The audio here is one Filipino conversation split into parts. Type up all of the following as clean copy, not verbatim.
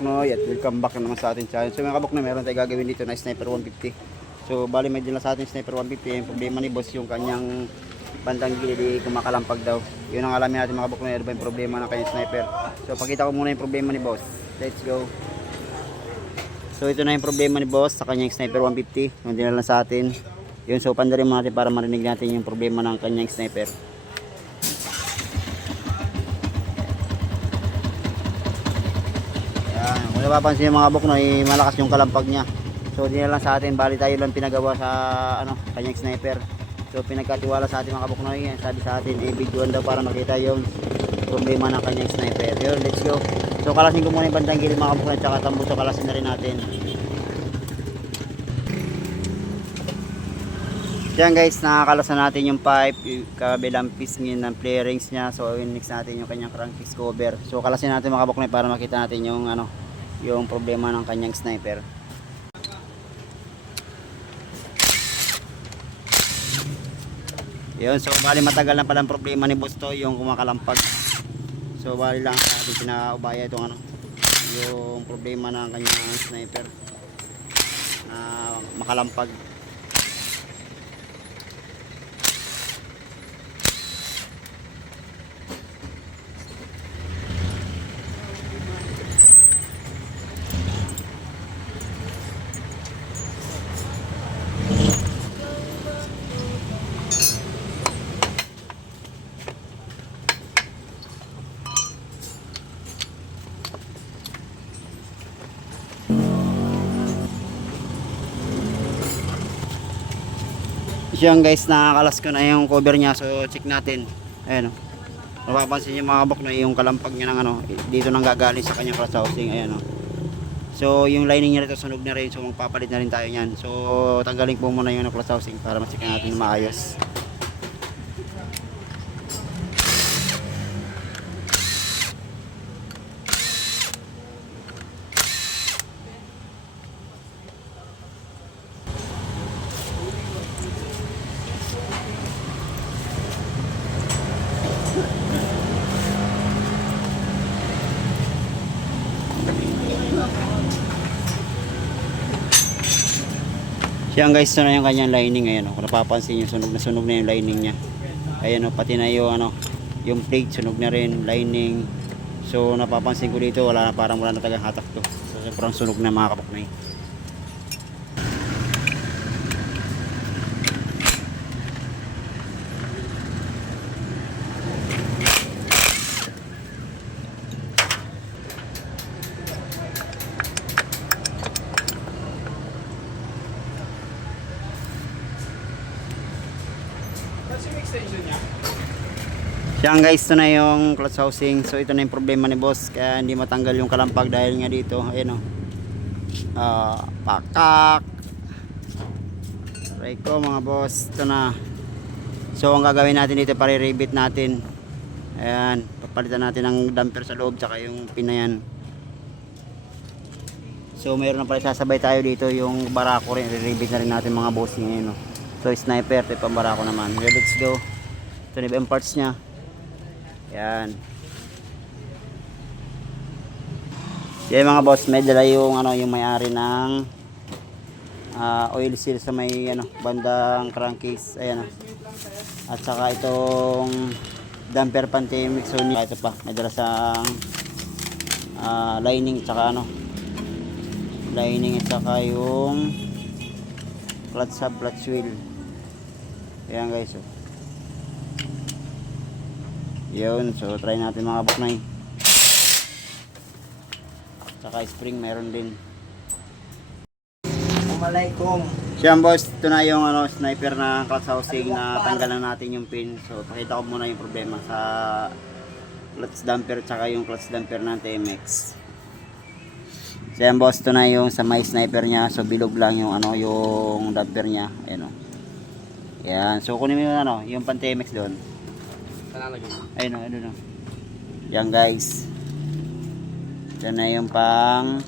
kabuknoy, at welcome back naman sa ating channel. So mga kabuknoy, meron tayong gagawin dito na Sniper 150. So bali may dala sa ating Sniper 150. Yung problema ni boss, yung kanyang bandang gilid kumakalampag daw. Yun ang alamin natin mga kabuknoy, ano ba yung problema ng kanyang sniper. So pakita ko muna yung problema ni boss. Let's go. So ito na yung problema ni boss sa kanyang Sniper 150. Yung dinala sa atin. Yun, so pandarin mo natin para marinig natin yung problema ng kanyang sniper. Yan, kung napapansin yung mga kabuknoy, malakas yung kalampag niya. So dinala sa atin, bali tayo lang pinagawa sa kanyang sniper. So pinagkatiwala sa ating mga kabuknoy, sabi sa atin videoan daw para makita yung problema ng kanyang sniper. Yun, let's go. So kalasin ko muna yung bandang gilid mga kabuknoy, tsaka tambuso kalasin na rin natin. Yan guys, nakakalasan natin yung pipe, yung kabilang pisngin ng play rings nya. So next natin yung kanyang crankcase cover. So kalasin natin mga kabuknoy para makita natin yung yung problema ng kanyang sniper. Yun, so bali matagal na palang problema ni boss to, yung kumakalampag. So bali lang sa ating pinaubaya itong yung problema ng kanyang sniper na makalampag. Yan guys, nakakalas ko na yung cover niya. So check natin. Ayan o. Mapapansin niyo mga kabuk na yung kalampag niya ng dito nang gagaling sa kanyang cross housing. Ayan o. So yung lining niya rito sunog na rin. So magpapalit na rin tayo niyan. So tanggalin po muna yung cross housing para ma-check natin na maayos. Yan guys, ito na yung kanyang lining. Ayan o, kung napapansin nyo, sunog na yung lining nya. Ayan o, pati na yung yung plate sunog na rin, lining. So napapansin ko dito, parang wala na tagang hatak to. So sobrang sunog na mga kabuknoy. Yan guys, ito na yung clutch housing. So ito na yung problema ni boss, kaya hindi matanggal yung kalampag dahil nga dito. Ayan o, pakak. Aray ko mga boss, ito na. So ang gagawin natin dito, pare-rebit natin. Ayan, papalitan natin ng damper sa loob tsaka yung pin na yan. So mayroon na pala sasabay tayo dito, yung barako rin, re-rebit na rin natin mga bossing. Ayan o. So sniper, ito yung barako naman. Let's go. Ito na yung parts nya. Yan. Yan mga boss, may dala yung yung may-ari ng oil seal sa may bandang crankcase. Ayan. At saka itong damper pan-TMX. So ito pa, may dala sa lining at saka lining at saka yung clutch hub, clutch wheel. Ayan guys. Yun, so try natin mga kabuknoy. Saka spring meron din. Assalamualaikum. Siyan boss, ito na yung sniper na clutch housing na tanggalan natin yung pin. So pakita ko muna yung problema sa clutch damper tsaka yung clutch damper ng TMX. Siyan boss, ito na yung sa may sniper nya. So bilog lang yung yung damper nya. Ayan o. Yan, so kunin mo yung yung pan TMX doon. Ayun o, ayun o. Yan guys. Yan na yung pang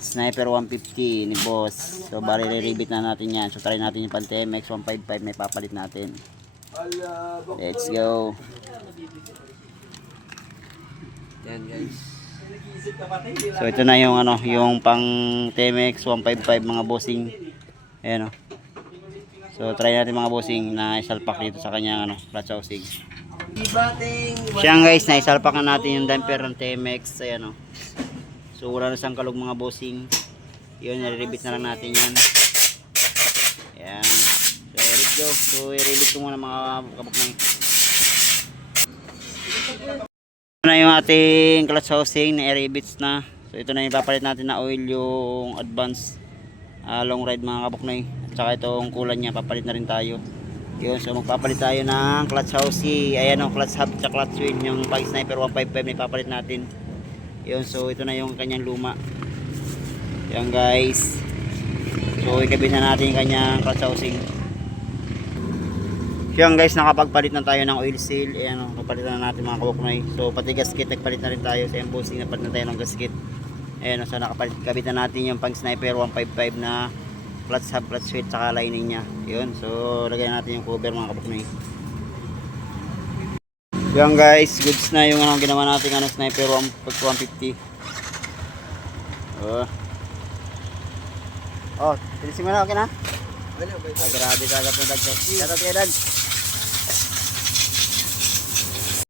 Sniper 150 ni boss. So bali re-rebit na natin yan. So try natin yung pang TMX 155 may papalit natin. Let's go. Yan guys. So ito na yung ano, yung pang TMX 155 mga bossing. Ayan o. So try natin mga bossing na isalpak dito sa kanyang ano, clutch housing. Siya guys, na isalpak na natin yung damper ng TMX. Ayan o. So wala na siyang kalog mga bossing. Yun, nare-rebit na lang natin yan. Ayan. So let's go. So i-rebit ko muna mga kabuknay. Ito na yung ating clutch housing na i-rebits na. So ito na yung papalit natin na oil, yung advance long ride mga kabuknay. At saka itong kulan niya, papalit na rin tayo. Yun, so magpapalit tayo ng clutch housing. Ayan o, clutch hub at clutch wheel. Yung Pag Sniper 155 na ipapalit natin. Yun, so ito na yung kanyang luma. Yan guys. So ikabit na natin yung kanyang clutch housing. Yan guys, nakapagpalit na tayo ng oil seal. Ayan o, napalitan na natin mga kabuknoy. So pati gasket, nagpalit na rin tayo sa embossing, napalit na tayo ng gasket. Ayan o, so nakapagkabit na natin yung Pang Sniper 155 na clutch hub, clutch wheel, tsaka lining nya. Yun, so lagyan natin yung cover mga kabuknoy. Yan guys, goods na yung ano, ginawa natin ano, Sniper 150. Oh, tinisin mo na, okay na? Ay, grabe kagad na dagdag. Shout out kay Dad.